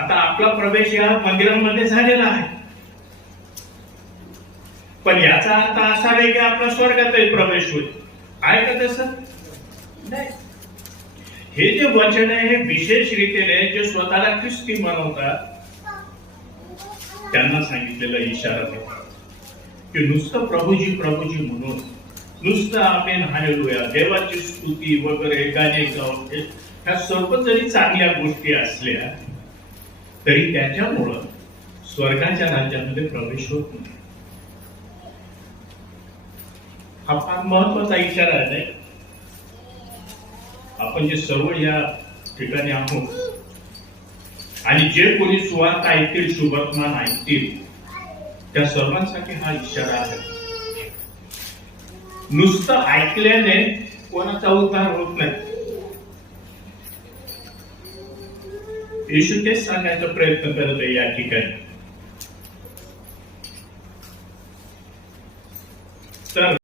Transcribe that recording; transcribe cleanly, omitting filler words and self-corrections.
आता आपला प्रवेश या मंदिरामध्ये झालेला आहे, पण याचा अर्थ असा नाही की आपला स्वर्गातही प्रवेश होईल. आहे का तसं? नाही. हे जे वचन आहे हे विशेष रीतीने जे स्वतःला ख्रिस्ती म्हणवतात त्यांना सांगितलेला इशारा आहे की नुसतं प्रभूजी प्रभूजी म्हणून, नुसतं आमेन हालेलुया, देवाची स्तुती वगैरे गाणे गाऊन ह्या सर्व जरी चांगल्या गोष्टी असल्या तरी त्याच्यामुळं स्वर्गाच्या राज्यामध्ये प्रवेश होत नाही. हा फार महत्वाचा इशारा आहे. आपण जे सर्व या ठिकाणी आहोत आणि जे कोणी सुवार्ता ऐकतील, शुभवर्तमान ऐकतील, त्या सर्वांसाठी हा इशारा आहे. नुसतं ऐकल्याने कोणाचा उद्धार होत नाही. येशू तेच सांगायचा प्रयत्न करत आहे या ठिकाणी. तर